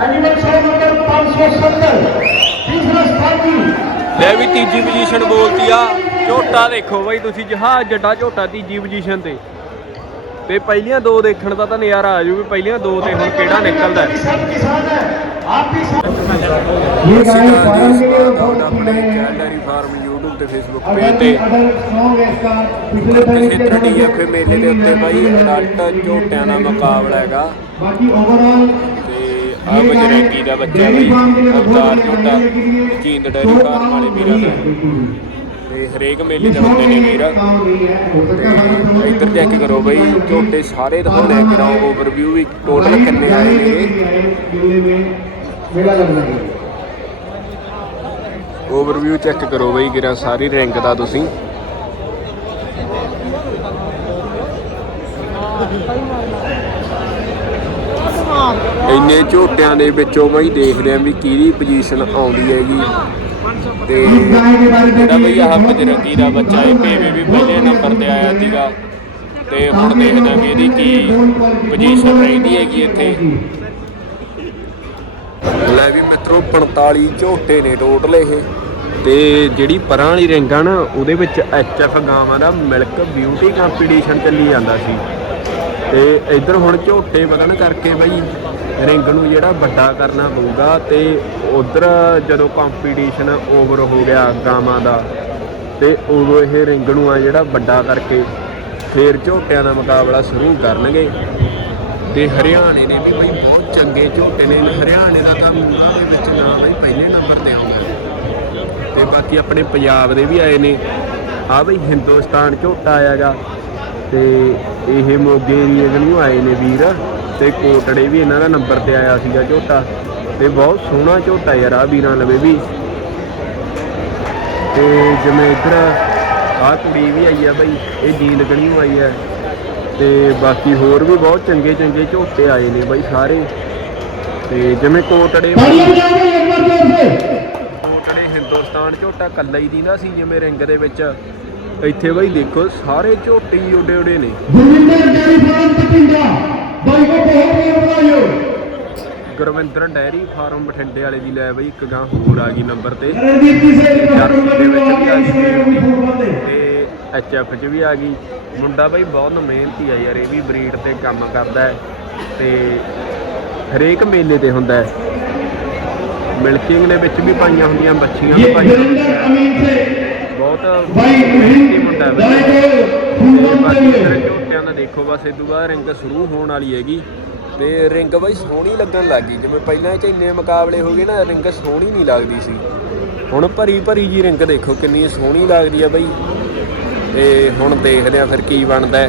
Animal show number पाँच सौ सत्तर तीसरा स्थान जी ਲੈ ਵੀ ਤੀਜੀ ਪੋਜੀਸ਼ਨ ਬੋਲਤੀ ਆ ਝੋਟਾ ਦੇਖੋ ਬਾਈ ਤੁਸੀਂ ਜਹਾਜ਼ ਜੱਟਾ ਝੋਟਾ ਤੀਜੀ ਪੋਜੀਸ਼ਨ ਤੇ ਤੇ ਪਹਿਲੀਆਂ ਦੋ ਦੇਖਣ ਦਾ ਤਾਂ ਨਜ਼ਾਰਾ ਆ ਜੂ ਵੀ ਪਹਿਲੀਆਂ ਦੋ ਤੇ ਹੁਣ ਕਿਹੜਾ ਨਿਕਲਦਾ ਹੈ। सब किसान है आप भी सब ये गाय फार्म के लिए बहुत ਆਪਣੇ ਡੈਰੀ ਫਾਰਮ YouTube ਤੇ Facebook ਪੇਜ ਤੇ ਕਿਸੇ ਡੀਐਫ ਮੇਲੇ ਦੇ ਉੱਤੇ ਬਾਈ ਅਡਲਟ ਝੋਟਿਆਂ ਦਾ ਮੁਕਾਬਲਾ ਹੈਗਾ बाकी ओवरऑल ਤੇ ਆ ਬਜਰੰਗੀ ਦਾ ਬੱਚਾ ਅਵਤਾਰ ਜੋਟਾ ਚੀਨ ਹਰੇਕ ਮੇਲੇ ਦੇ ਨੇ ਵੀਰ। ਇੱਧਰ ਚੈੱਕ ਕਰੋ ਝੋਟੇ ਸਾਰੇ ਦਿਖਾਉਣੇ ਕਰਾਓ ਓਵਰਵਿਊ ਟੋਟਲ ਕਿੰਨੇ ਆਏ ਨੇ ਮੇਲਾ ਚੈੱਕ ਕਰੋ ਬਈ ਕਿਰਾ ਸਾਰੀ ਰੈਂਕ ਦਾ ਤੁਸੀਂ। ਇੰਨੇ ਝੋਟਿਆਂ ਦੇ ਵਿੱਚੋਂ ਬਈ ਦੇਖਦੇ ਆਂ ਵੀ ਕਿਹਦੀ ਪੋਜੀਸ਼ਨ ਆਉਂਦੀ ਹੈਗੀ। ਤੇ ਜਿਹੜਾ ਬਈ ਆਹ ਬਜਰੰਗੀ ਦਾ ਬੱਚਾ ਇਹ ਪੇਵੇ ਵੀ ਪਹਿਲੇ ਨੰਬਰ ਤੇ ਆਇਆ ਸੀਗਾ। ਤੇ ਹੁਣ ਦੇਖਦੇ ਆਂ ਇਹਦੀ ਕੀ ਪੋਜੀਸ਼ਨ ਰਹਿੰਦੀ ਹੈਗੀ ਇੱਥੇ। ਲੈ ਵੀ ਮਿੱਤਰੋ 45 ਝੋਟੇ ਨੇ ਟੋਟਲ ਇਹ। ਤੇ ਜਿਹੜੀ ਪਰਾਂ ਵਾਲੀ ਰਿੰਗ ਆ ਨਾ, ਉਹਦੇ ਵਿੱਚ ਐਫ ਗਾਵਾਂ ਦਾ ਮਿਲਕ ਬਿਊਟੀ ਕੰਪੀਟੀਸ਼ਨ ਚੱਲੀ ਜਾਂਦਾ ਸੀ। ਤੇ ਇੱਧਰ ਹੁਣ ਝੋਟੇ ਵਧਣ ਕਰਕੇ ਬਈ ਰਿੰਗ ਨੂੰ ਜਿਹੜਾ ਵੱਡਾ ਕਰਨਾ ਪਊਗਾ ਤੇ ਉਧਰ ਜਦੋਂ ਕੰਪੀਟੀਸ਼ਨ ਓਵਰ ਹੋ ਗਿਆ ਗਾਵਾਂ ਦਾ, ਤੇ ਉਦੋਂ ਇਹ ਰਿੰਗ ਨੂੰ ਆ ਜਿਹੜਾ ਵੱਡਾ ਕਰਕੇ ਫੇਰ ਝੋਟਿਆਂ ਦਾ ਮੁਕਾਬਲਾ ਸ਼ੁਰੂ ਕਰਨਗੇ। ਤੇ ਹਰਿਆਣੇ ਦੇ ਵੀ ਬਈ ਬਹੁਤ ਚੰਗੇ ਝੋਟੇ ਨੇ, ਹਰਿਆਣੇ ਦਾ ਤਾਂ ਮੂਲਾ ਦੇ ਵਿੱਚ ਨਾ ਬਈ ਪਹਿਲੇ ਨੰਬਰ ਤੇ ਆਉਂਦਾ। ਤੇ ਬਾਕੀ ਆਪਣੇ ਪੰਜਾਬ ਦੇ ਵੀ ਆਏ ਨੇ। ਆ ਬਈ ਹਿੰਦੁਸਤਾਨ ਝੋਟਾ ਆਇਆਗਾ। ਤੇ ਇਹ ਮੋਗੇ ਏਰੀਆ ਦੇ ਨੂੰ ਆਏ ਨੇ ਵੀਰ ਤੇ ਕੋਟੜੇ ਵੀ ਇਹਨਾਂ ਦਾ ਨੰਬਰ ਤੇ ਆਇਆ ਸੀਗਾ ਝੋਟਾ ਤੇ ਬਹੁਤ ਸੋਹਣਾ ਝੋਟਾ ਯਾਰ ਆ ਵੀਰਾਂ ਲਵੇ ਵੀ। ਤੇ ਜਿਵੇਂ ਇੱਧਰ ਆ ਕੁੜੀ ਵੀ ਆਈ ਆ ਬਈ ਇਹ ਜੀਲ ਗਣੀ ਆਈ ਆ। ਤੇ ਬਾਕੀ ਹੋਰ ਵੀ ਬਹੁਤ ਚੰਗੇ ਚੰਗੇ ਝੋਟੇ ਆਏ ਨੇ ਬਾਈ ਸਾਰੇ। ਤੇ ਜਿਵੇਂ ਕੋਟੜੇ ਕੋਟੜੇ ਹਿੰਦੁਸਤਾਨ ਝੋਟਾ ਕੱਲਾ ਹੀ ਦੀਂਦਾ ਸੀ ਜਿਵੇਂ ਰਿੰਗ ਦੇ ਵਿੱਚ। ਇੱਥੇ ਬਾਈ ਦੇਖੋ ਸਾਰੇ ਝੋਟੀ ਓਡੇ ਉਡੇ ਨੇ। Gurwinder dairy farm Bathinda. ਬਾਈ ਕੋ ਬਹੁਤ ਬਹੁਤ ਵਧਾਈਓ ਗੁਰਵਿੰਦਰ ਡੈਰੀ ਫਾਰਮ ਬਠਿੰਡੇ ਵਾਲੇ ਦੀ ਲੈ ਬਾਈ ਇੱਕ ਗਾਂ ਹੋਰ ਆ ਗਈ ਨੰਬਰ ਤੇ। ਜਰਸੀ ਦੇ ਵਿੱਚ ਚ ਵੀ ਆ ਗਈ। ਮੁੰਡਾ ਬਾਈ ਬਹੁਤ ਮਿਹਨਤੀ ਆ ਯਾਰ ਇਹ ਵੀ ਬਰੀਡ ਤੇ ਕੰਮ ਕਰਦਾ ਹੈ। ਤੇ ਹਰੇਕ ਮੇਲੇ ਤੇ ਹੁੰਦਾ ਮਿਲਕਿੰਗ ਦੇ ਵਿੱਚ ਵੀ ਪਾਈਆਂ ਹੁੰਦੀਆਂ ਬੱਚੀਆਂ ਵੀ ਪਾਈਆਂ। ਬਹੁਤ ਮਿਹਨਤੀ ਮੁੰਡਾ ਹੈ। ਬਾਕੀ ਤੇਰੇ ਝੋਟਿਆਂ ਦਾ ਦੇਖੋ ਬਸ ਇਦੋਂ ਬਾਅਦ ਰਿੰਗ ਸ਼ੁਰੂ ਹੋਣ ਵਾਲੀ ਹੈਗੀ। ਤੇ ਰਿੰਗ ਬਾਈ ਸੋਹਣੀ ਲੱਗਣ ਲੱਗੀ ਜਿਵੇਂ ਪਹਿਲਾਂ ਚ ਇੰਨੇ ਮੁਕਾਬਲੇ ਹੋ ਗਏ ਨਾ ਰਿੰਗ ਸੋਹਣੀ ਨਹੀਂ ਲੱਗਦੀ ਸੀ। ਹੁਣ ਭਰੀ ਭਰੀ ਜੀ ਰਿੰਗ ਦੇਖੋ ਕਿੰਨੀ ਸੋਹਣੀ ਲੱਗਦੀ ਆ ਬਾਈ। ਤੇ ਹੁਣ ਦੇਖਦੇ ਆ ਫਿਰ ਕੀ ਬਣਦਾ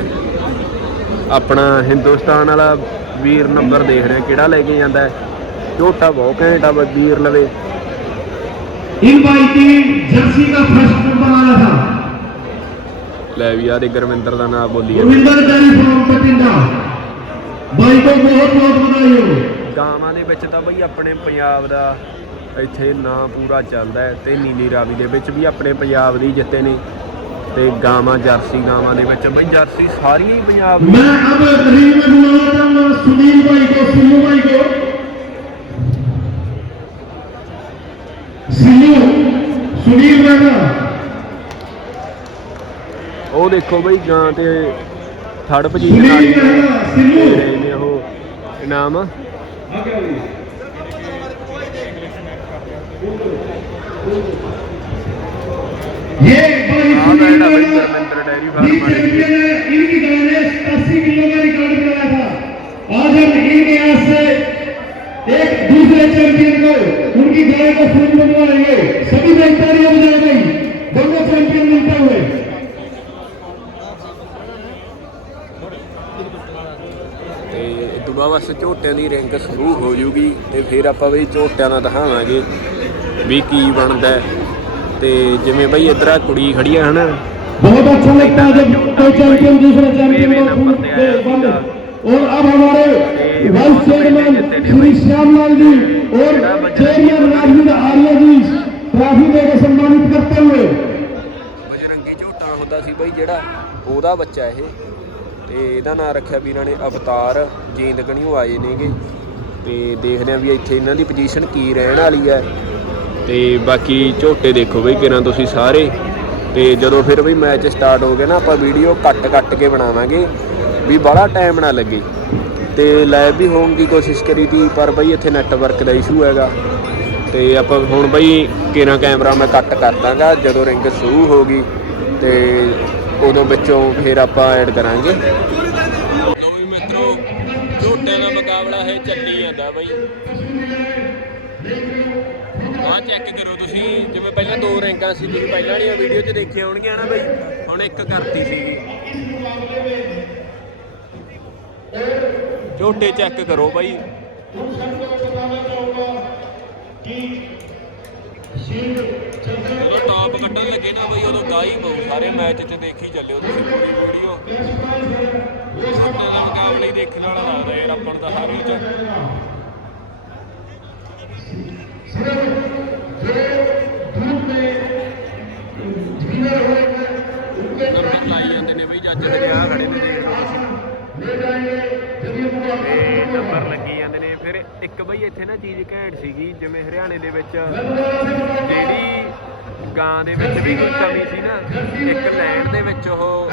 ਆਪਣਾ ਹਿੰਦੁਸਤਾਨ ਵਾਲਾ ਵੀਰ ਨੰਬਰ ਦੇਖ ਰਿਹਾ ਕਿਹੜਾ ਲੈ ਕੇ ਜਾਂਦਾ ਝੋਟਾ ਬਹੁਤ ਘੈਂਟ ਆ ਵੀਰ ਲਵੇ। इन भाई की जर्सी का फर्स्ट नंबर आया था ਲੈ ਵੀ ਆ ਦੇ ਗੁਰਵਿੰਦਰ ਦਾ ਨਾਮ ਬੋਲੀ ਜਾਂਦਾ गुरविंदर डेयरी फार्म पटिंडा भाई को बहुत बहुत बधाई हो ਗਾਵਾਂ ਦੇ ਵਿੱਚ ਤਾਂ ਬਈ ਆਪਣੇ ਪੰਜਾਬ ਦਾ ਇੱਥੇ ਨਾਂ ਪੂਰਾ ਚੱਲਦਾ ਹੈ ਤੇ ਨੀਲੀ ਰਾਵੀ ਦੇ ਵਿੱਚ ਵੀ ਆਪਣੇ ਪੰਜਾਬ ਦੀ ਜਿੱਤੇ ਨੇ ਤੇ ਗਾਵਾਂ ਜਰਸੀ ਗਾਵਾਂ ਦੇ ਵਿੱਚ ਬਈ ਜਰਸੀ ਸਾਰੀਆਂ ਹੀ ਪੰਜਾਬ ਦੀ मैं अब रिंग में बुलाना चाहूंगा सुनील भाई को सिल्लू भाई को सुनील राणा ਉਹ ਦੇਖੋ ਬਈ ਗਾਂ ਤੇ ਥਰਡ ਪੋਜੀਸ਼ਨ ਵਾਲੀ ਸੁਨੀਲ ਰਾਣਾ ਦੇ ਸਿੱਲੂ ਰਹੇ ਨੇ ਉਹ ਇਨਾਮ ये भाई ਆ सुनील ਬੈਠਾ ਬਈ राणा ਗੁਰਵਿੰਦਰ ਡੈਰੀ भी ਫਾਰਮ ਵਾਲੇ ਦੀ। चैंपियन है उनकी गाय को फूल बनवाएंगे सभी में तालियां बजाई गई दोनों चैंपियन मिलते हुए ਤੇ ਇਦੋਂ ਬਾਅਦ ਬਸ ਝੋਟਿਆਂ ਦੀ ਰੈਂਕ ਸ਼ੁਰੂ ਹੋ ਜੂਗੀ ਤੇ ਫਿਰ ਆਪਾਂ ਬਈ ਝੋਟਿਆਂ ਦਾ ਦਿਖਾਵਾਂਗੇ ਵੀ ਕੀ ਬਣਦਾ ਹੈ। ਤੇ ਜਿਵੇਂ ਬਈ ਇਧਰ ਆ ਕੁੜੀ ਖੜੀ ਆ ਹਨਾ बहुत अच्छा लगता है जब कोई चैंपियन दूसरे चैंपियन मेरे को नंबर फूल पे दे आया बंद सीधा। और अब हमारे वाइस चेयरमैन श्री श्यामलाल जी और चेयरमैन राजवीर आर्य जी ट्रॉफी देकर सम्मानित करते हुए ਬਜਰੰਗੀ ਝੋਟਾ ਹੁੰਦਾ ਸੀ ਬਈ ਜਿਹੜਾ ਉਹਦਾ ਬੱਚਾ ਇਹ ਤੇ ਇਹਦਾ ਨਾਮ ਰੱਖਿਆ ਵੀਰਾਂ ਨੇ ਅਵਤਾਰ ਜੀਂਦ ਗਣੀਓ ਆਏ ਨੇਗੇ ਤੇ ਦੇਖਦੇ ਆ ਵੀ ਇੱਥੇ ਇਹਨਾਂ ਦੀ ਪੋਜੀਸ਼ਨ ਕੀ ਰਹਿਣ ਵਾਲੀ ਹੈ ਤੇ ਬਾਕੀ ਝੋਟੇ ਦੇਖੋ ਬਈ ਕਿਰਾਂ ਤੁਸੀਂ ਸਾਰੇ ਤੇ ਜਦੋਂ ਫਿਰ ਬਈ ਮੈਚ ਸਟਾਰਟ ਹੋ ਗਿਆ ਨਾ ਆਪਾਂ ਵੀਡੀਓ ਕੱਟ ਕੱਟ ਕੇ ਬਣਾਵਾਂਗੇ ਵੀ ਬੜਾ ਟਾਈਮ ਨਾ ਲੱਗੇ। ਤੇ ਲਾਈਵ ਵੀ ਹੋਣ ਦੀ ਕੋਸ਼ਿਸ਼ ਕਰੀ ਤੀ ਪਰ ਬਈ ਇੱਥੇ ਨੈਟਵਰਕ ਦਾ ਇਸ਼ੂ ਹੈਗਾ। ਤੇ ਆਪਾਂ ਹੁਣ ਬਈ ਕਿਰਾਂ ਕੈਮਰਾ ਮੈਂ ਕੱਟ ਕਰ ਦਾਂਗਾ ਜਦੋਂ ਰਿੰਗ ਸ਼ੁਰੂ ਹੋ ਗਈ। ਤੇ ਉਦੋਂ ਵਿੱਚੋਂ ਫਿਰ ਆਪਾਂ ਐਡ ਕਰਾਂਗੇ। ਲਓ ਵੀ ਮਿੱਤਰੋ ਝੋਟਿਆਂ ਦਾ ਮੁਕਾਬਲਾ ਹੈ ਚੱਲੀ ਜਾਂਦਾ ਬਈ। ਆਹ ਚੈੱਕ ਕਰੋ ਤੁਸੀਂ, ਜਿਵੇਂ ਪਹਿਲਾਂ ਦੋ ਰੈਂਕਾਂ ਸੀ, ਤੁਸੀਂ ਪਹਿਲਾਂ ਵਾਲੀਆਂ ਵੀਡੀਓ 'ਚ ਦੇਖੀਆਂ ਹੋਣਗੀਆਂ ਨਾ ਬਈ। ਹੁਣ ਇੱਕ ਕਰਤੀ ਸੀਗੀ। ਝੋਟੇ ਚੈੱਕ ਕਰੋ ਬਾਈ। ਜਦੋਂ ਟਾਪ ਕੱਢਣ ਲੱਗੇ ਨਾ ਬਈ, ਉਦੋਂ ਗਾਈ ਬਹੁ ਸਾਰੇ ਮੈਚ 'ਚ ਦੇਖੀ ਚੱਲਿਓ ਤੁਸੀਂ ਪੂਰੀ ਵੀਡੀਓ ਝੋਟੇ ਦਾ ਮੁਕਾਬਲਾ ਹੀ ਦੇਖਣ ਵਾਲਾ ਲੱਗਦਾ ਯਾਰ, ਆਪਾਂ ਨੂੰ ਤਾਂ ਹਰ ਵਿੱਚ ਨੰਬਰ ਲਾਈ ਜਾਂਦੇ ਨੇ ਬਈ ਜੱਜ ਦੇ ਆ ਖੜੇ ਨੇ ਦੇਖ ਲਓ ਤੁਸੀਂ ਤੇ ਨੰਬਰ ਲੱਗੀ ਜਾਂਦੇ ਨੇ ਫਿਰ ਇੱਕ ਬਈ ਇੱਥੇ ਨਾ ਚੀਜ਼ ਘੈਂਟ ਸੀਗੀ ਜਿਵੇਂ ਹਰਿਆਣੇ ਦੇ ਵਿੱਚ ਜਿਹੜੀ ਗਾਂ ਦੇ ਵਿੱਚ ਵੀ ਕੋਈ ਕਮੀ ਸੀ ਨਾ ਇੱਕ ਲੈਣ ਦੇ ਵਿੱਚ ਉਹ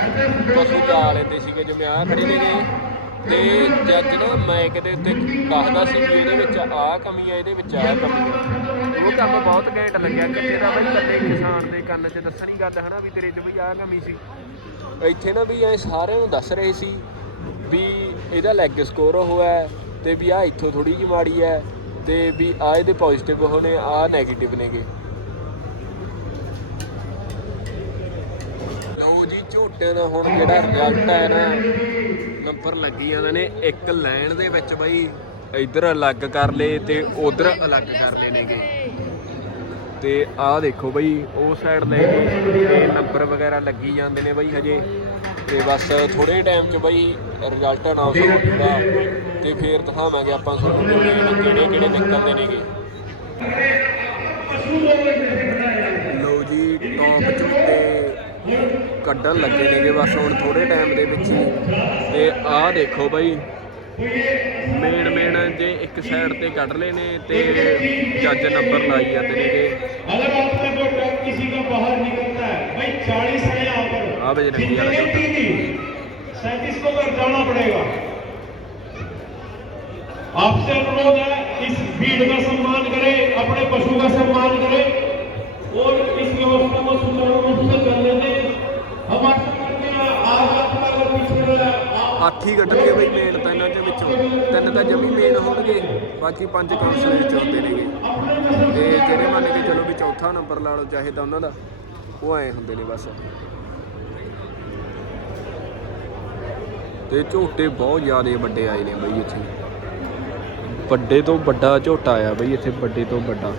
ਪਸ਼ੂ ਜਾ ਲੈਂਦੇ ਸੀਗੇ ਜਿਵੇਂ ਆ ਖੜੇ ਨੇ ਗੇ। ਤੇ ਜੱਜ ਨਾ ਮਾਈਕ ਦੇ ਉੱਤੇ ਦੱਸਦਾ ਸੀ ਵੀ ਇਹਦੇ ਵਿੱਚ ਆਹ ਕਮੀ ਆ ਇਹਦੇ ਵਿੱਚ ਆਹ ਕਮੀ ਉਹ ਕੰਮ ਬਹੁਤ ਘੈਂਟ ਲੱਗਿਆ ਕਿਤੇ ਦਾ ਬਈ ਕੱਲੇ ਕਿਸਾਨ ਦੇ ਕੰਨ 'ਚ ਦੱਸਣੀ ਗੱਲ ਹਨਾ ਵੀ ਤੇਰੇ 'ਚ ਵੀ ਆਹ ਕਮੀ ਸੀ ਇੱਥੇ ਨਾ ਵੀ ਐ ਸਾਰਿਆਂ ਨੂੰ ਦੱਸ ਰਹੇ ਸੀ ਵੀ ਇਹਦਾ ਲੈਗ ਸਕੋਰ ਹੋਇਆ ਤੇ ਵੀ ਆ ਇੱਥੋਂ ਥੋੜੀ ਜਿਹੀ ਮਾੜੀ ਹੈ ਤੇ ਵੀ ਆ ਇਹਦੇ ਪੋਜ਼ਿਟਿਵ ਹੋਣੇ ਆ 네ਗੇਟਿਵ ਨੇਗੇ। ਲਓ ਜੀ, ਝੋਟਿਆਂ ਦਾ ਹੁਣ ਜਿਹੜਾ ਰਿਜ਼ਲਟ ਹੈ ਨਾ ਨੰਬਰ ਲੱਗੀ ਜਾਂਦੇ ਨੇ ਇੱਕ ਲਾਈਨ ਦੇ ਵਿੱਚ ਬਈ, ਇੱਧਰ ਅਲੱਗ ਕਰ ਲਏ ਤੇ ਉਧਰ ਅਲੱਗ ਕਰ ਲਏ ਨੇਗੇ। ਤੇ ਆਹ ਦੇਖੋ ਬਈ, ਉਹ ਸਾਈਡ ਲੈ ਕੇ ਨੰਬਰ ਵਗੈਰਾ ਲੱਗੀ ਜਾਂਦੇ ਨੇ ਬਈ ਹਜੇ। ਤੇ ਬਸ ਥੋੜੇ ਟਾਈਮ 'ਚ ਬਈ ਰਿਜ਼ਲਟ ਅਨਾਉਂਸ ਹੋ ਜਾਂਦਾ ਤੇ ਫੇਰ ਦਿਖਾਵਾਂਗੇ ਆਪਾਂ ਤੁਹਾਨੂੰ ਕਿਹੜੇ ਕਿਹੜੇ ਨਿਕਲਦੇ ਨੇਗੇ। ਲੋ ਜੀ ਟੌਪ ਚੁੱਤੇ ਕੱਢਣ ਲੱਗੇ ਨੇਗੇ ਬਸ ਹੁਣ ਥੋੜੇ ਟਾਈਮ ਦੇ ਵਿੱਚ ਹੀ। ਤੇ ਆਹ ਦੇਖੋ ਬਈ ਮੇਨ ਮੇਨ ਜੇ ਇੱਕ ਸਾਈਡ ਤੇ ਕੱਢ ਲਏ ਨੇ ਤੇ ਜੱਜ ਨੰਬਰ ਲਾਈ ਜਾਂਦੇ ਨੇਗੇ। ਅਗਰ ਆਪਣੇ ਕੋਲ ਕਿਸੇ ਦਾ ਬਾਹਰ ਨਿਕਲਣਾ ਹੈ, ਬਈ 40 ਸਾਲ 12 ਵਜੇ ਲੱਗੀ ਆ सैंतीस को कर जाना पड़ेगा आपसे अनुरोध है इस भीड़ का सम्मान करें अपने पशु का सम्मान करें और इस व्यवस्था को सुचारू रूप से करने दें हमारे ਅੱਠ ਹੀ ਘਟਣਗੇ ਬਈ ਮੇਨ ਤਾਂ ਇਹਨਾਂ ਦੇ ਵਿੱਚੋਂ। ਤਿੰਨ ਤਾਂ ਜਮੀ ਮੇਨ ਹੋਣਗੇ ਬਾਕੀ ਪੰਜ ਕੌਸ਼ ਵਿੱਚ ਆਉਂਦੇ ਨੇਗੇ। ਤੇ ਜਿਹੜੇ ਮੰਨ ਕੇ ਚਲੋ ਵੀ ਚੌਥਾ ਨੰਬਰ ਲਾ ਲਓ ਚਾਹੇ ਤਾਂ ਉਹਨਾਂ ਦਾ ਉਹ ਐ ਹੁੰਦੇ ਨੇ ਬਸ। ਤੇ ਝੋਟੇ ਬਹੁਤ ਜ਼ਿਆਦਾ ਵੱਡੇ ਆਏ ਨੇ ਬਈ ਇੱਥੇ। ਵੱਡੇ ਤੋਂ ਵੱਡਾ ਝੋਟਾ ਆਇਆ ਬਈ ਇੱਥੇ, ਵੱਡੇ ਤੋਂ ਵੱਡਾ।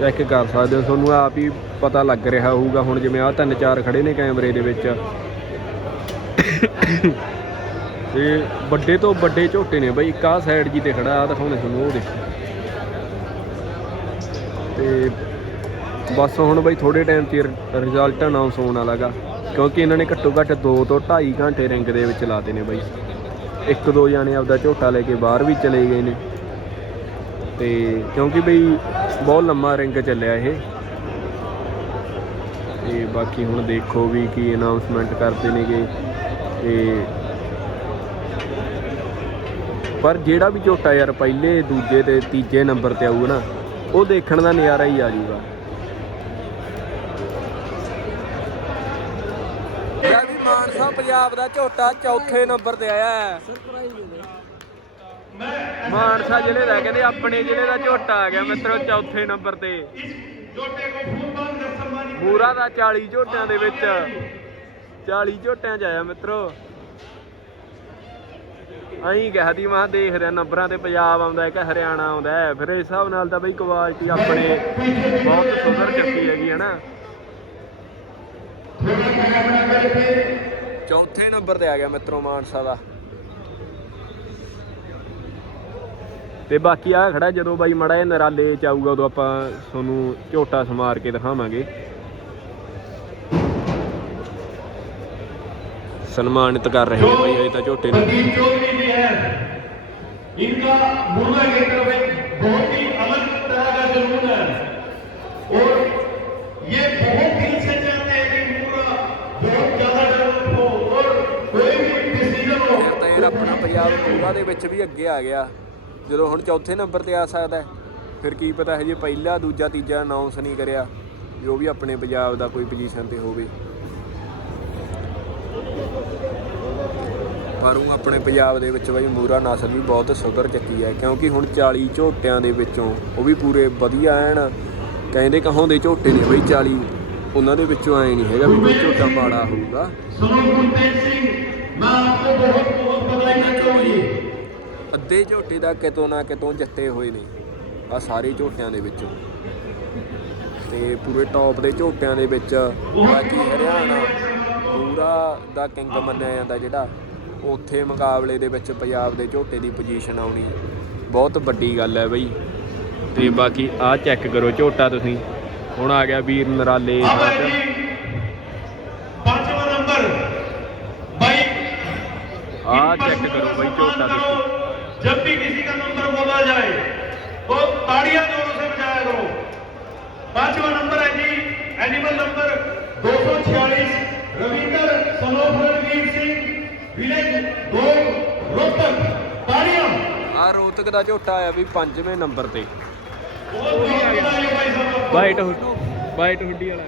ਚੈੱਕ ਕਰ ਸਕਦੇ ਹੋ, ਤੁਹਾਨੂੰ ਆਪ ਹੀ ਪਤਾ ਲੱਗ ਰਿਹਾ ਹੋਊਗਾ। ਹੁਣ ਜਿਵੇਂ ਆਹ ਤਿੰਨ ਚਾਰ ਖੜੇ ਨੇ ਕੈਮਰੇ ਦੇ ਵਿੱਚ। ਤੇ ਵੱਡੇ ਤੋਂ ਵੱਡੇ ਝੋਟੇ ਨੇ ਬਈ। ਇੱਕ ਆਹ ਸਾਈਡ ਜੀ ਤੇ ਖੜਾ ਆ ਦਿਖਾਉਂਦੇ ਤੁਹਾਨੂੰ, ਉਹ ਦੇਖੋ। ਤੇ ਬਸ ਹੁਣ ਬਈ ਥੋੜੇ ਟਾਈਮ 'ਚ ਰਿਜ਼ਲਟ ਅਨਾਉਂਸ ਹੋਣ ਵਾਲਾਗਾ ਕਿਉਂਕਿ ਇਹਨਾਂ ਨੇ ਘੱਟੋ ਘੱਟ 2 ਤੋਂ 2.5 ਘੰਟੇ ਰਿੰਗ ਦੇ ਵਿੱਚ ਲਾਤੇ ਨੇ ਬਈ। ਇੱਕ ਦੋ ਜਾਣੇ ਆਪਦਾ ਝੋਟਾ ਲੈ ਕੇ ਬਾਹਰ ਵੀ ਚਲੇ ਗਏ ਨੇ। ਤੇ ਕਿਉਂਕਿ ਬਈ ਬਹੁਤ ਲੰਮਾ ਰਿੰਗ ਚੱਲਿਆ ਇਹ। ਤੇ ਬਾਕੀ ਹੁਣ ਦੇਖੋ ਵੀ ਕੀ ਅਨਾਉਂਸਮੈਂਟ ਕਰਦੇ ਨੇਗੇ। ਤੇ ਪਰ ਜਿਹੜਾ ਵੀ ਝੋਟਾ ਯਾਰ ਪਹਿਲੇ, ਦੂਜੇ ਤੇ ਤੀਜੇ ਨੰਬਰ ਤੇ ਆਊਗਾ ਨਾ, ਉਹ ਦੇਖਣ ਦਾ ਨਜ਼ਾਰਾ ਹੀ ਆ ਜੂਗਾ ਯਾ ਵੀ ਮਾਨਸਾ ਪੰਜਾਬ ਦਾ ਝੋਟਾ ਚੌਥੇ ਨੰਬਰ ਤੇ ਆਇਆ ਹੈ। ਮਾਨਸਾ ਜ਼ਿਲ੍ਹੇ ਦਾ, ਕਹਿੰਦੇ ਆਪਣੇ ਜ਼ਿਲ੍ਹੇ ਦਾ ਝੋਟਾ ਆ ਗਿਆ ਮਿੱਤਰੋ, ਚੌਥੇ ਨੰਬਰ ਤੇ। ਮੂਰਾ ਦਾ 40 ਝੋਟਿਆਂ ਦੇ ਵਿੱਚ। 40 ਝੋਟਿਆਂ 'ਚ ਆਇਆ ਮਿੱਤਰੋ। ਅਹੀਂ ਕਹਦੀ ਮਾਂ ਦੇਖ ਰਿਹਾ ਨੰਬਰਾਂ ਤੇ ਪੰਜਾਬ ਆਉਂਦਾ ਹੈ ਕਿ ਹਰਿਆਣਾ ਆਉਂਦਾ ਹੈ। ਫਿਰ ਇਸ ਹਿਸਾਬ ਨਾਲ ਤਾਂ ਬਈ ਕੁਆਲਿਟੀ ਆਪਣੇ ਬਹੁਤ ਸੁੰਦਰ ਚੁੱਕੀ ਹੈਗੀ ਹੈ ਨਾ। ਚੌਥੇ ਨੰਬਰ ਤੇ ਆ ਗਿਆ ਮਿੱਤਰੋ ਮਾਨਸਾ ਦਾ ਤੇ ਬਾਕੀ ਆ ਖੜਾ ਜਦੋਂ ਬਾਈ ਮੜਾ ਇਹ ਨਰਾਲੇ ਚ ਆਊਗਾ ਉਦੋਂ ਆਪਾਂ ਤੁਹਾਨੂੰ ਝੋਟਾ ਸਮਾਰ ਕੇ ਦਿਖਾਵਾਂਗੇ ਸਨਮਾਨਿਤ ਕਰ ਰਹੇ ਨੇ ਬਾਈ ਅਜੇ ਤਾਂ ਝੋਟੇ ਨੂੰ प्रदीप चौधरी जी है इनका मुर्गा की तरफ एक बहुत ही अलग तरह का जुनून है और ਪੰਜਾਬ 14 ਦੇ ਵਿੱਚ ਵੀ ਅੱਗੇ ਆ ਗਿਆ। ਜਦੋਂ ਹੁਣ ਚੌਥੇ ਨੰਬਰ ਤੇ ਆ ਸਕਦਾ ਫਿਰ ਕੀ ਪਤਾ ਹੈ ਜੇ ਪਹਿਲਾ, ਦੂਜਾ, ਤੀਜਾ ਅਨਾਉਂਸ ਨਹੀਂ ਕਰਿਆ, ਜੋ ਵੀ ਆਪਣੇ ਪੰਜਾਬ ਦਾ ਕੋਈ ਪੋਜੀਸ਼ਨ ਤੇ ਹੋਵੇ। ਪਰ ਉਹ ਆਪਣੇ ਪੰਜਾਬ ਦੇ ਵਿੱਚ ਬਈ ਮੂਰਾ ਨਾਸਰ ਵੀ ਬਹੁਤ ਸੁਧਰ ਚੱਕੀ ਹੈ, ਕਿਉਂਕਿ ਹੁਣ 40 ਝੋਟਿਆਂ ਦੇ ਵਿੱਚੋਂ ਉਹ ਵੀ ਪੂਰੇ ਵਧੀਆ ਐਣ ਕਹਿੰਦੇ ਕਹਾਉਂਦੇ ਝੋਟੇ ਨੇ ਬਈ 40 ਉਹਨਾਂ ਦੇ ਵਿੱਚੋਂ ਐ ਨਹੀਂ ਹੈਗਾ ਵੀ ਕੋਈ ਝੋਟਾ ਮਾੜਾ ਹੋਊਗਾ। ਸੁਨੋ ਗੁਰਤੇਜ ਸਿੰਘ, ਮੈਂ ਬਹੁਤ ਅੱਧੇ ਝੋਟੇ ਦਾ ਕਿਤੋਂ ਨਾ ਕਿਤੋਂ ਜਿੱਤੇ ਹੋਏ ਨੇ ਆ ਸਾਰੇ ਝੋਟਿਆਂ ਦੇ ਵਿੱਚੋਂ। ਤੇ ਪੂਰੇ ਟੌਪ ਦੇ ਝੋਟਿਆਂ ਦੇ ਵਿੱਚ ਬਾਕੀ ਹਰਿਆਣਾ ਪੂਰਾ ਦਾ ਕਿੰਗ ਮੰਨਿਆ ਜਾਂਦਾ ਜਿਹੜਾ ਉੱਥੇ ਮੁਕਾਬਲੇ ਦੇ ਵਿੱਚ ਪੰਜਾਬ ਦੇ ਝੋਟੇ ਦੀ ਪੋਜੀਸ਼ਨ ਆਉਣੀ ਬਹੁਤ ਵੱਡੀ ਗੱਲ ਹੈ ਬਈ। ਤੇ ਬਾਕੀ ਆ ਚੈੱਕ ਕਰੋ ਝੋਟਾ ਤੁਸੀਂ। ਹੁਣ ਆ ਗਿਆ ਵੀਰ ਨਰਾਲੇ ताड़ियां जोरों से बजाया करो पांचवा नंबर है जी animal number 246 Ravinder son of Ranvir Singh village दो रोहतक ताड़ियां ਆਹ ਰੋਹਤਕ ਦਾ ਝੋਟਾ ਆਇਆ ਵੀ ਪੰਜਵੇਂ ਨੰਬਰ ਤੇ बहुत बहुत बधाई भाई साहब ਵਾਈਟ ਵਾਈਟ ਹੁੱਡੀ ਵਾਲਾ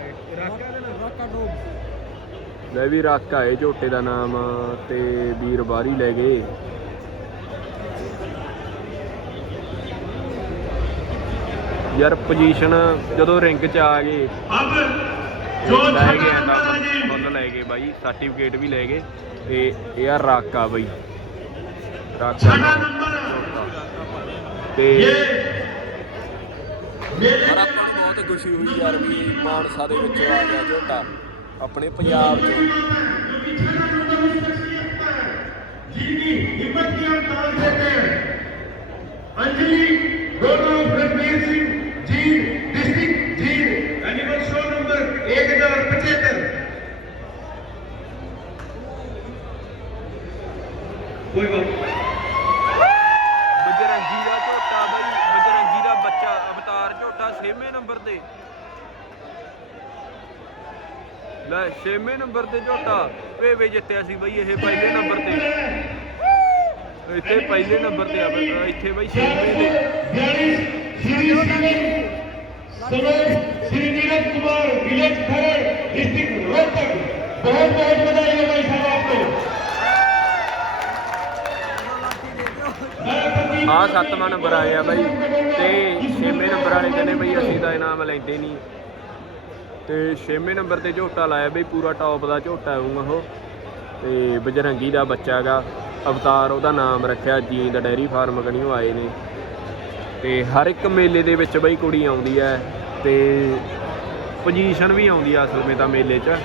ਲੈ ਵੀ ਰੱਖ ਆਏ ਝੋਟੇ ਦਾ ਨਾਮ ਤੇ ਵੀਰ ਬਾਰੀ ਲੈ ਗਏ ਯਾਰ ਪੋਜੀਸ਼ਨ ਜਦੋਂ ਰਿੰਗ 'ਚ ਆ ਗਏ। ਜੋ ਲੈ ਗਏ ਬੰਦ ਲੈ ਗਏ ਬਾਈ ਸਰਟੀਫਿਕੇਟ ਵੀ ਲੈ ਗਏ। ਤੇ ਇਹ ਆ ਰਾਕਾ ਬਾਈ। ਰਾਕਾ ਤੇ ਖੁਸ਼ੀ ਹੋਈ ਯਾਰ ਵੀ ਮਾਨਸਾ ਦੇ ਵਿੱਚ ਆ ਗਿਆ ਝੋਟਾ ਆਪਣੇ ਪੰਜਾਬ 'ਚ। ਜਿੰਨੀ ਹਿੰਮਤ ਦੀ ਅੰਤਾਂ ਦੇ Anjali ਗੋਨੋ ਫਰਮੀਰ Singh Ranvir Singh Jind district Jind animal show number एक हजार पचहत्तर कोई बात ਬਜਰੰਗੀ ਦਾ ਝੋਟਾ ਬਈ ਬਜਰੰਗੀ ਦਾ ਬੱਚਾ ਅਵਤਾਰ ਝੋਟਾ 6ਵੇਂ ਨੰਬਰ ਤੇ ਲੈ 6ਵੇਂ ਨੰਬਰ ਤੇ ਝੋਟਾ ਵੇਵੇ ਜਿੱਤਿਆ ਸੀ ਬਈ ਇਹ ਪਹਿਲੇ ਨੰਬਰ ਤੇ ਇੱਥੇ ਪਹਿਲੇ ਨੰਬਰ ਤੇ ਆ ਬਈ, ਅਹ ਇੱਥੇ ਬਈ 6ਵੇਂ ਤੇ बयालीस श्री सनोज श्री नीरज कुमार विलेज खरड़ डिस्ट्रिक्ट रोहतक बहुत बहुत बधाई है भाई साहब आपको ਆ ਸੱਤਵਾਂ ਨੰਬਰ ਆਇਆ ਬਈ ਤੇ 6ਵੇਂ ਨੰਬਰ ਵਾਲੇ ਕਹਿੰਦੇ ਬਈ ਅਸੀਂ ਤਾਂ ਇਨਾਮ ਲੈਂਦੇ ਨਹੀਂ ਤੇ 6ਵੇਂ ਨੰਬਰ ਤੇ ਝੋਟਾ ਲਾਇਆ ਬਈ ਪੂਰਾ ਟੌਪ ਦਾ ਝੋਟਾ ਹੋਊਗਾ ਉਹ ਤੇ ਬਜਰੰਗੀ ਦਾ ਬੱਚਾ ਹੈਗਾ ਅਵਤਾਰ ਉਹਦਾ ਨਾਮ ਰੱਖਿਆ ਜੀਂਦ ਡੈਰੀ ਫਾਰਮ ਕਣੀਓ ਆਏ ਨੇ ਤੇ ਹਰ ਇੱਕ ਮੇਲੇ ਦੇ ਵਿੱਚ ਬਈ ਕੁੜੀ ਆਉਂਦੀ ਹੈ ਤੇ ਪੋਜੀਸ਼ਨ ਵੀ ਆਉਂਦੀ ਆ ਅਸਲ ਵਿੱਚ ਤਾਂ ਮੇਲੇ 'ਚ।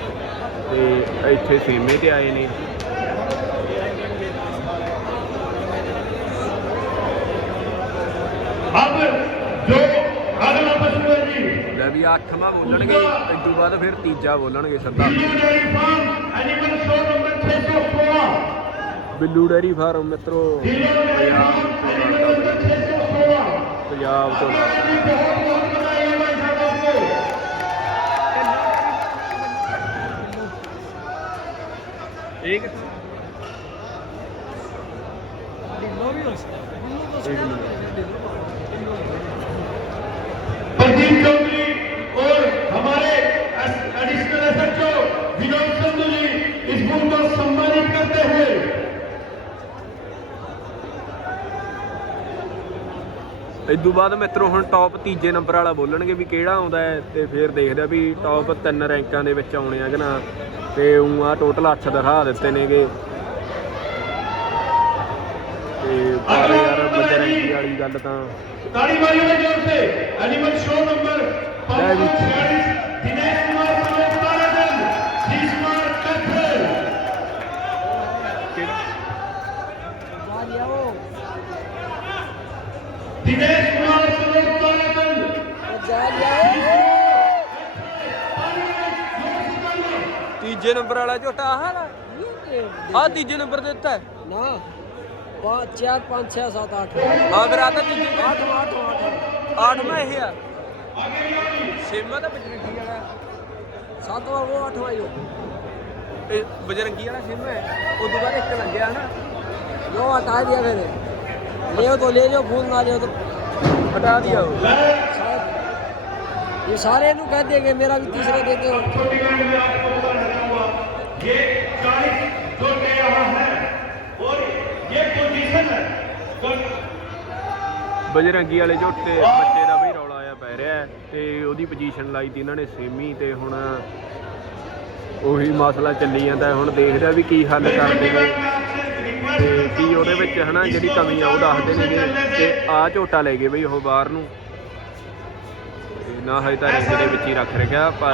ਤੇ ਇੱਥੇ ਸੇਮੇ ਤੇ ਆਏ ਨੇ। ਅਬ ਜੋ ਅਗਲਾ ਪ੍ਰਸ਼ਨ ਜੀ। ਲੈ ਵੀ ਅੱਠਵਾਂ ਬੋਲਣਗੇ ਇਸ ਤੋਂ ਬਾਅਦ ਫਿਰ ਤੀਜਾ ਬੋਲਣਗੇ ਸੱਦਾ। ਬਿੱਲੂ ਡੈਰੀ ਫਾਰਮ ਮਿੱਤਰੋ ਪੰਜਾਬ 야, 우선. 에이, 그. ਇਦੋਂ ਬਾਅਦ ਮਿੱਤਰੋ ਹੁਣ ਟੌਪ ਤੀਜੇ ਨੰਬਰ ਵਾਲਾ ਬੋਲਣਗੇ ਵੀ ਕਿਹੜਾ ਆਉਂਦਾ ਹੈ ਤੇ ਫਿਰ ਦੇਖਦੇ ਆ ਵੀ ਟੌਪ ਤਿੰਨ ਰੈਂਕਾਂ ਦੇ ਵਿੱਚ ਆਉਣੇ ਆ ਕਿ ਨਾ। ਤੇ ਉਹ ਆ ਟੋਟਲ 8 ਦਿਖਾ ਦਿੱਤੇ ਨੇਗੇ। ਤੇ ਪਰ ਯਾਰ ਬੰਦੇ ਰੈਂਕੀ ਵਾਲੀ ਗੱਲ ਤਾਂ ਤਾੜੀ ਮਾਰੀਓ ਜੋਰ ਸੇ ਐਨੀਮਲ ਸ਼ੋ ਨੰਬਰ ਤੀਜੇ ਨੰਬਰ ਵਾਲਾ ਝੋਟਾ ਆਹ ਵਾਲਾ ਆ ਤੀਜੇ ਨੰਬਰ ਤੇ ਦਿੱਤਾ ਹੈ ਨਾ पाँच चार पाँच छः सात आठ ਹਾਂ ਫਿਰ ਆ ਤਾਂ ਤੀਜੇ ਚ आठ आठ आठ ਆਠਵਾਂ ਇਹ ਆ ਛੇਵਾਂ ਤਾਂ ਬਜਰੰਗੀ ਵਾਲਾ सातवां वो आठवां यो ਇਹ ਬਜਰੰਗੀ ਵਾਲਾ ਛੇਵਾਂ ਹੈ ਉਦੋਂ ਬਾਅਦ ਇੱਕ ਲੱਗਿਆ ਨਾ यो हटा दिया मैंने ले तो ले लो फूल ना ले तो ਹਟਾ ਦਿਆ ਉਹ शायद ये सारे नु कह देंगे मेरा भी तीसरा देते हो ये चालीस जो के यहाँ है और ये पोजीशन है तो ਬਜਰੰਗੀ ਵਾਲੇ ਝੋਟੇ ਬੱਚੇ ਦਾ ਬਈ ਰੌਲਾ ਆਇਆ ਪੈ ਰਿਹਾ ਹੈ ਤੇ ਉਹਦੀ ਪੋਜੀਸ਼ਨ ਲਾਈ ਤੀ ਇਹਨਾਂ ਨੇ ਸੇਮੀ ਤੇ ਹੁਣ ਉਹੀ ਮਸਲਾ ਚੱਲੀ ਜਾਂਦਾ ਹੈ। ਹੁਣ ਦੇਖਦੇ ਆ ਵੀ ਕੀ ਹੱਲ ਕਰਦੇ ਨੇ ਤੇ ਕੀ ਉਹਦੇ ਵਿੱਚ ਹਨਾ ਜਿਹੜੀ ਕਮੀ ਆ ਉਹ ਦੱਸਦੇ ਨੇਗੇ ਤੇ ਆ ਝੋਟਾ ਲੈ ਗਏ ਬਈ ਉਹ ਬਾਹਰ ਨੂੰ ਤੇ ਨਾ ਹਜੇ ਤਾਂ ਰਿੰਗ ਦੇ ਵਿੱਚ ਹੀ ਰੱਖ ਰੱਖਿਆ ਪਰ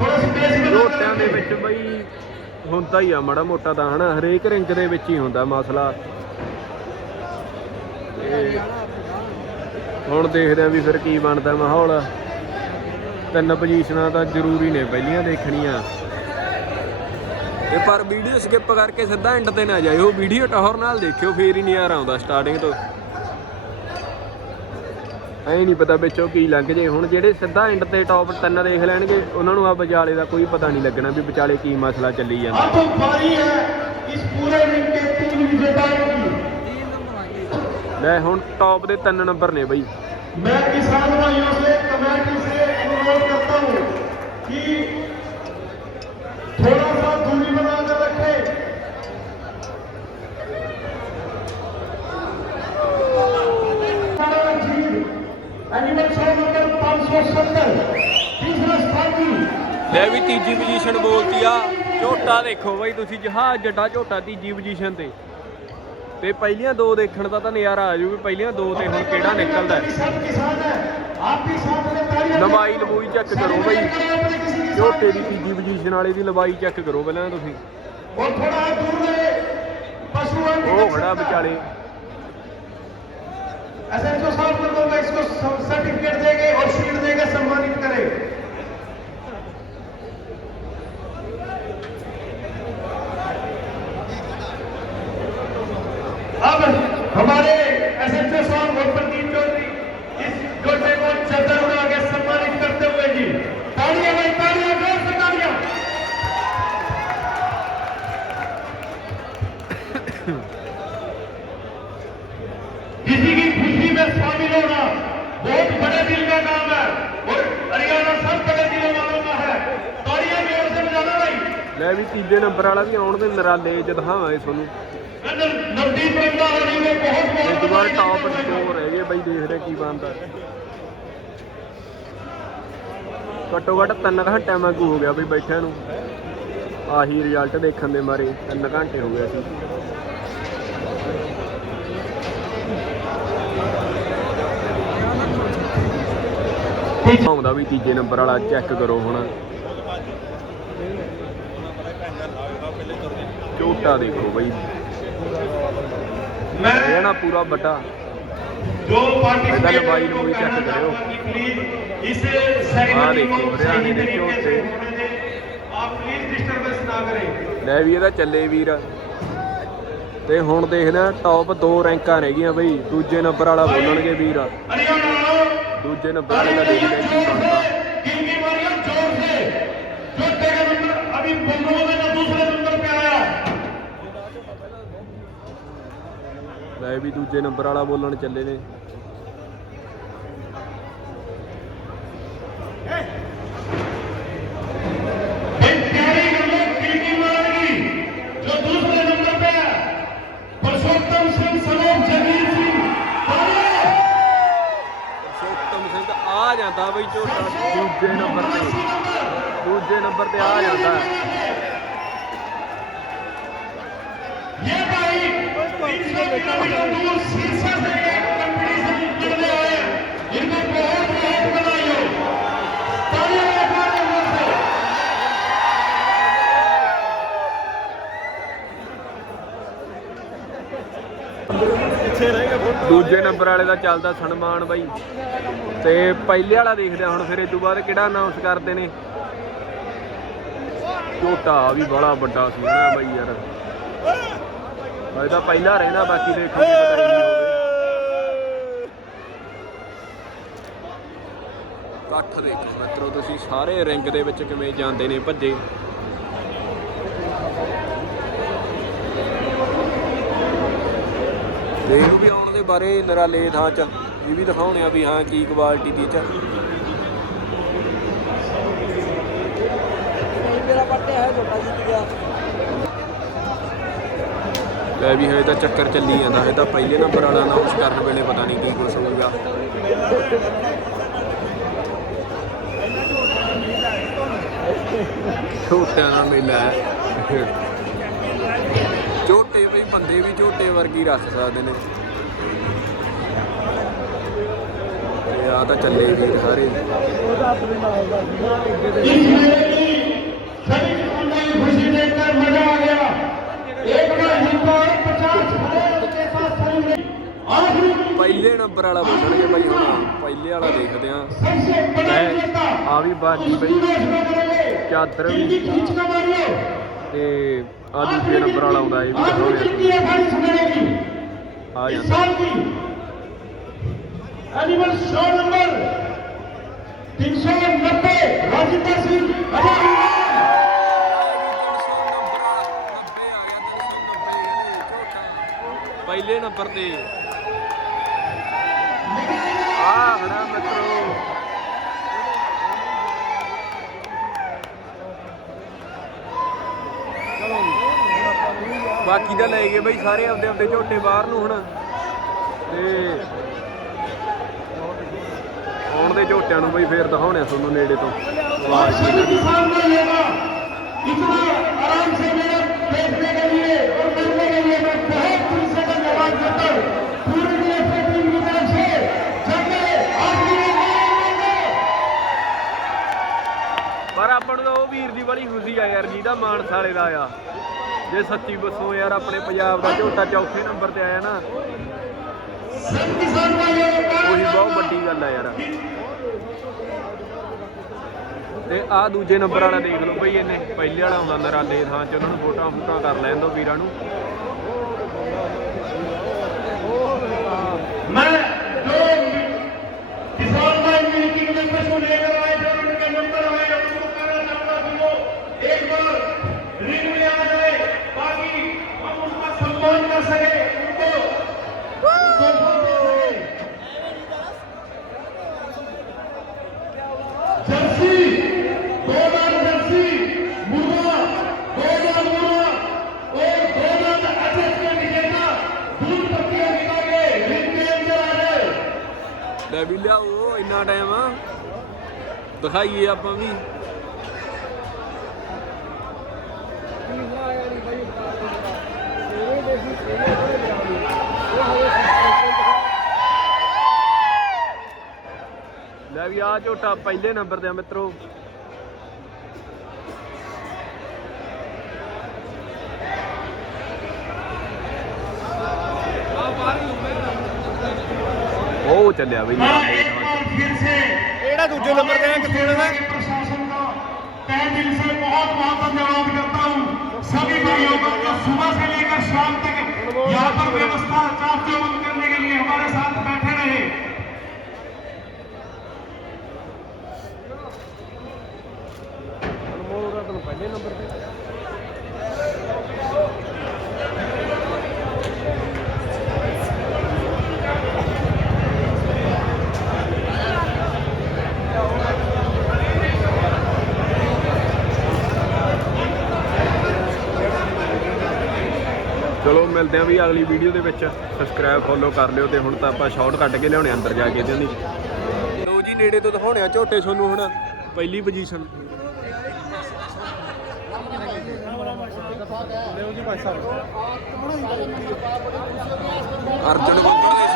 ਲੋਟਿਆਂ ਦੇ ਵਿੱਚ ਬਈ ਹੁੰਦਾ ਹੀ ਆ ਮਾੜਾ ਮੋਟਾ ਤਾਂ, ਹਨਾ? ਹਰੇਕ ਰਿੰਗ ਦੇ ਵਿੱਚ ਹੀ ਹੁੰਦਾ ਮਸਲਾ। ਹੁਣ ਦੇਖਦੇ ਆ ਵੀ ਫਿਰ ਕੀ ਬਣਦਾ ਮਾਹੌਲ। ਤਿੰਨ ਪੋਜੀਸ਼ਨਾਂ ਤਾਂ ਜ਼ਰੂਰੀ ਨੇ ਪਹਿਲੀਆਂ ਦੇਖਣੀਆਂ। ਤੇ ਪਰ ਵੀਡੀਓ ਸਕਿਪ ਕਰਕੇ ਸਿੱਧਾ ਐਂਡ ਤੇ ਨਾ ਜਾਇਓ। ਵੀਡੀਓ ਟਹਰ ਨਾਲ ਦੇਖਿਓ, ਫੇਰ ਹੀ ਨਹੀਂ ਆਉਂਦਾ ਸਟਾਰਟਿੰਗ ਤੋਂ। ਐ ਨਹੀਂ ਪਤਾ ਵਿੱਚੋਂ ਕੀ ਲੰਘ ਜੇ ਹੁਣ ਜਿਹੜੇ ਸਿੱਧਾ ਐਂਡ ਤੇ ਟੌਪ ਤਿੰਨ ਦੇਖ ਲੈਣਗੇ ਉਹਨਾਂ ਨੂੰ ਆ ਵਿਚਾਲੇ ਦਾ ਕੋਈ ਪਤਾ ਨਹੀਂ ਲੱਗਣਾ ਵੀ ਵਿਚਾਲੇ ਕੀ ਮਸਲਾ ਚੱਲੀ ਜਾਂਦਾ अब बारी है इस पूरे रिंग के तीन विजेताओं की तीन नंबर आ गए ਲੈ ਹੁਣ ਟੌਪ ਦੇ ਤਿੰਨ ਨੰਬਰ ਨੇ ਬਈ मैं किसान भाइयों से कमेटी से अनुरोध करता हूं कि थोड़ा ਲੈ ਵੀ ਤੀਜੀ ਪੋਜੀਸ਼ਨ ਬੋਲਤੀ ਆ ਝੋਟਾ ਦੇਖੋ ਬਈ ਤੁਸੀਂ ਜਹਾਜ਼ ਜੱਟਾ ਝੋਟਾ ਤੀਜੀ ਪੋਜੀਸ਼ਨ ਤੇ ਤੇ ਪਹਿਲੀਆਂ ਦੋ ਦੇਖਣ ਦਾ ਤਾਂ ਨਜ਼ਾਰਾ ਆ ਜੂ ਵੀ ਪਹਿਲੀਆਂ ਦੋ ਤੇ ਹੁਣ ਕਿਹੜਾ ਨਿਕਲਦਾ ਹੈ। सब किसान है आप भी साथ में तालियां ਲੰਬਾਈ ਲੰਬੂਈ ਚੈੱਕ ਕਰੋ ਬਈ ਝੋਟੇ ਦੀ ਤੀਜੀ ਪੋਜੀਸ਼ਨ ਵਾਲੇ ਦੀ ਲੰਬਾਈ ਚੈੱਕ ਕਰੋ ਪਹਿਲਾਂ ਤੁਸੀਂ और थोड़ा दूर रहे पशुओं की ਉਹ ਖੜਾ ਵਿਚਾਲੇ एसएचओ साहब को तो मैं इसको सर्टिफिकेट देंगे और शील्ड देंगे सम्मानित करें हमारे एसएचओ साहब और प्रदीप चौधरी इस जोटे को चदर में आगे सम्मानित करते हुए जी तालियां भाई तालियां जोर से तालियां किसी की खुशी में शामिल होना बहुत बड़े दिल का काम है और हरियाणा सब बड़े दिलों वालों का है तालियां जोर से बजाना भाई ਲੈ ਵੀ ਤੀਜੇ ਨੰਬਰ ਵਾਲਾ ਵੀ ਆਉਣ ਦੇ ਨਰਾਲੇ ਚ ਦਿਖਾਵਾਂਗੇ ਤੁਹਾਨੂੰ ਨਵਦੀਪ ਰੰਧਾਵਾ ਜੀ ਨੇ ਬਹੁਤ ਬਹੁਤ ਹੋ ਗਿਆ ਬਈ ਬੈਠਿਆਂ ਨੂੰ। ਆਹੀ ਰਿਜ਼ਲਟ ਦੇਖਣ ਦੇ ਮਾਰੇ 3 ਘੰਟੇ ਹੋ ਗਏ ਸੀ ਆਉਂਦਾ ਵੀ ਤੀਜੇ ਨੰਬਰ ਵਾਲਾ ਚੈੱਕ ਕਰੋ ਹੁਣ। ਝੋਟਾ ਦੇਖੋ ਬਈ। ਰਹਿਣਾ ਪੂਰਾ ਵੱਡਾ। ਜੋ ਪਾਰਟਿਸਪੇਟ ਬਾਈ ਨੂੰ ਚੈੱਕ ਕਰਿਓ। ਲੈ ਵੀ ਇਹਦਾ ਚੱਲੇ ਵੀਰ। ਤੇ ਹੁਣ ਦੇਖਦੇ ਟੌਪ 2 ਰੈਂਕਾਂ ਰਹਿ ਗਈਆਂ ਬਈ। ਦੂਜੇ ਨੰਬਰ ਵਾਲਾ ਬੋਲਣਗੇ ਵੀਰ। ਦੂਜੇ ਨੰਬਰ ਵਾਲਾ ਦੇਖ ਕੀ ਬਣਦਾ। ਹੈ ਵੀ ਦੂਜੇ ਨੰਬਰ ਵਾਲਾ ਬੋਲਣ ਚੱਲੇ ਨੇ। ਜਾਂਦਾ ਬਈ ਝੋਟਾ। ਦੂਜੇ ਨੰਬਰ ਤੇ। ਦੂਜੇ ਨੰਬਰ ਤੇ ਆ ਜਾਂਦਾ। ਦੂਜੇ ਨੰਬਰ ਵਾਲੇ ਦਾ ਚੱਲਦਾ ਸਨਮਾਨ ਬਾਈ। ਤੇ ਪਹਿਲੇ ਵਾਲਾ ਦੇਖਦੇ ਆ ਹੁਣ ਫਿਰ, ਇਹ ਤੋਂ ਬਾਅਦ ਕਿਹੜਾ ਅਨਾਉਂਸ ਕਰਦੇ ਨੇ? ਝੋਟਾ ਵੀ ਬੜਾ ਵੱਡਾ ਸੀ ਨਾ ਬਾਈ ਯਾਰ। ਇਹ ਤਾਂ ਪਹਿਲਾ ਰਹਿਣਾ ਬਾਕੀ ਦੇਖੋ ਕੀ ਪਤਾ ਨਹੀਂ ਹੋਵੇ। ਇਕੱਠ ਦੇਖੋ ਮਿੱਤਰੋ ਤੁਸੀਂ ਸਾਰੇ ਰਿੰਗ ਦੇ ਵਿੱਚ ਕਿਵੇਂ ਜਾਂਦੇ ਨੇ ਭੱਜੇ। ਦੇਖ ਵੀ ਆਉਣ ਦੇ ਬਾਰੇ ਨਰਾਲੇ ਥਾਂ ਚ ਇਹ ਵੀ ਦਿਖਾਉਣੇ ਆ ਵੀ ਹਾਂ ਕੀ ਕੁਆਲਿਟੀ ਦੀ ਚ। ਨਹੀਂ ਮੇਰਾ ਪੱਟਿਆ ਹੈ ਛੋਟਾ ਜਿੱਤ ਗਿਆ ਲੈ ਵੀ ਹਜੇ ਤਾਂ ਚੱਕਰ ਚੱਲੀ ਜਾਂਦਾ ਹੈ ਤਾਂ ਪਹਿਲੇ ਨੰਬਰ ਵਾਲਾ ਅਨਾਉਂਸ ਕਰਨ ਵੇਲੇ ਪਤਾ ਨਹੀਂ ਕੀ ਕੁਝ ਹੋਊਗਾ ਝੋਟਿਆਂ ਦਾ ਮੇਲਾ ਹੈ। ਝੋਟੇ ਵੀ, ਬੰਦੇ ਵੀ ਝੋਟੇ ਵਰਗੀ ਰੱਖ ਸਕਦੇ ਨੇ। ਤੇ ਆ ਤਾਂ ਚੱਲੇ ਵੀਰ ਸਾਰੇ। ਸਾਡੀ ਖੁਸ਼ੀ ਦੇਖ ਕੇ ਮਜ਼ਾ ਆ ਗਿਆ। ਪਹਿਲੇ ਨੰਬਰ ਵਾਲਾ ਪੁੱਛਣਗੇ ਭਾਈ ਹੁਣ, ਪਹਿਲੇ ਵਾਲਾ ਦੇਖਦੇ ਆ ਆ ਵੀ ਬਾਜੀ ਪਈ ਚਾਦਰ ਵੀ। ਤੇ ਆ ਦੂਜੇ ਨੰਬਰ ਵਾਲਾ ਆਉਂਦਾ, ਇਹ ਵੀ ਦਿਖਾਉਂਦੇ ਆ ਜਾਂਦਾ animal show number 390 Rajinder Singh ਅਜੇ ਪਹਿਲੇ ਨੰਬਰ ਤੇ। ਬਾਕੀ ਦਾ ਲੈ ਗਏ ਬਈ ਸਾਰੇ ਆਪਦੇ ਆਪਦੇ ਝੋਟੇ ਬਾਹਰ ਨੂੰ ਹੁਣ। ਤੇ ਆਉਣ ਦੇ ਝੋਟਿਆਂ ਨੂੰ ਬਈ ਫੇਰ ਦਿਖਾਉਣੇ ਤੁਹਾਨੂੰ ਨੇੜੇ ਤੋਂ। ਵਾਹ ਜੀ। ਸਾਹਮਣੇ ਯਾਰ, ਜਿਹਦਾ ਮਾਨਸਾ ਵਾਲੇ ਦਾ ਆ। ਜੇ ਸੱਚੀ ਬੱਸੋਂ ਯਾਰ, ਆਪਣੇ ਪੰਜਾਬ ਦਾ ਝੋਟਾ ਚੌਥੇ ਨੰਬਰ ਤੇ ਆਇਆ ਨਾ। ਉਹੀ ਬਹੁਤ ਵੱਡੀ ਗੱਲ ਆ ਯਾਰ। ਤੇ ਆ ਦੂਜੇ ਨੰਬਰ ਵਾਲਾ ਦੇਖ ਲਓ ਬਈ, ਇਹਨੇ ਪਹਿਲੇ ਵਾਲਾ ਆਉਂਦਾ ਨਰਾਲੇ ਥਾਂ ਚ, ਉਹਨਾਂ ਨੂੰ ਫੋਟੋਆਂ ਫੋਟੋਆਂ ਕਰ ਲੈਣ ਦੋ ਵੀਰਾਂ ਨੂੰ। ਮੈਂ ਦਿਖਾਈਏ ਆਪਾਂ ਵੀ। ਲੈ ਵੀ ਆ ਝੋਟਾ ਪਹਿਲੇ ਨੰਬਰ ਦੇ ਆ ਮਿੱਤਰੋ। ਉਹ ਚੱਲਿਆ ਬਈ। ہے دوسرے نمبر کا ہے کہ تھوڑے میں پرشاسن کو تہ دل سے بہت بہت دھنیواد کرتا ہوں سبھی بھائیوں کو جو صبح سے لے کر شام تک یہاں پر ویوستھا چاپ چوبند کرنے کے لیے ہمارے ساتھ بیٹھے رہے پہلے نمبر پہ ਮਿਲਦੇ ਆਂ ਵੀ ਅਗਲੀ ਵੀਡੀਓ ਦੇ ਵਿੱਚ ਸਬਸਕ੍ਰਾਈਬ ਫੋਲੋ ਕਰ ਲਿਓ ਤੇ ਹੁਣ ਤਾਂ ਆਪਾਂ ਸ਼ਾਰਟ ਕੱਟ ਕੇ ਲਿਆਉਣੇ ਅੰਦਰ ਜਾ ਕੇ ਇਹਦੇ ਦੀ ਲੋ ਜੀ, ਨੇੜੇ ਤੋਂ ਦਿਖਾਉਣੇ ਆ ਝੋਟੇ ਤੁਹਾਨੂੰ ਹੁਣ, ਪਹਿਲੀ ਪੋਜੀਸ਼ਨ ਅਰਜਨ ਬੰਦਰ ਦੇ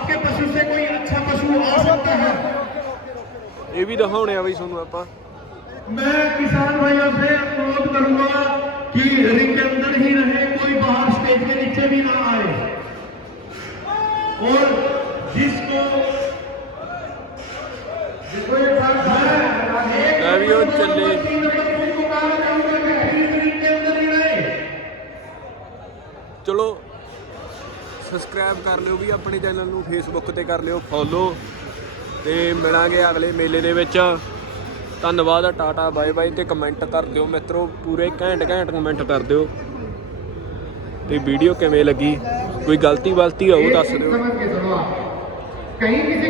आपके पशु से कोई अच्छा पशु आ सकता है ਇਹ ਵੀ ਦਿਖਾਉਣੇ ਆ ਬਈ ਤੁਹਾਨੂੰ ਆਪਾਂ मैं किसान भाइयों से अनुरोध करूंगा कि रिंग के अंदर ही रहे कोई बाहर स्टेज के नीचे भी ना आए और जिसको जिसको ये फर्क है एक मैं भी वो चले। तीन नंबर फूल को कहा जाऊंगा कि प्लीज रिंग के अंदर ही रहे ਚਲੋ ਸਬਸਕ੍ਰਾਈਬ ਕਰ ਲਿਓ ਵੀ ਆਪਣੇ ਚੈਨਲ ਨੂੰ ਫੇਸਬੁੱਕ ਤੇ ਕਰ ਲਿਓ ਫੋਲੋ ਤੇ ਮਿਲਾਂਗੇ ਅਗਲੇ ਮੇਲੇ ਦੇ ਵਿੱਚ। ਧੰਨਵਾਦ ਆ ਟਾਟਾ, ਬਾਏ ਬਾਏ ਤੇ ਕਮੈਂਟ ਕਰ ਦਿਓ ਮਿੱਤਰੋ, ਪੂਰੇ ਘੰਟ ਘੈਂਟ ਕਮੈਂਟ ਕਰ ਦਿਓ। ਤੇ ਵੀਡੀਓ ਕਿਵੇਂ ਲੱਗੀ? ਕੋਈ ਗਲਤੀ ਵਲਤੀ ਹੋਊ, ਦੱਸ ਦਿਓ। ਕਈ ਕਿਸੇ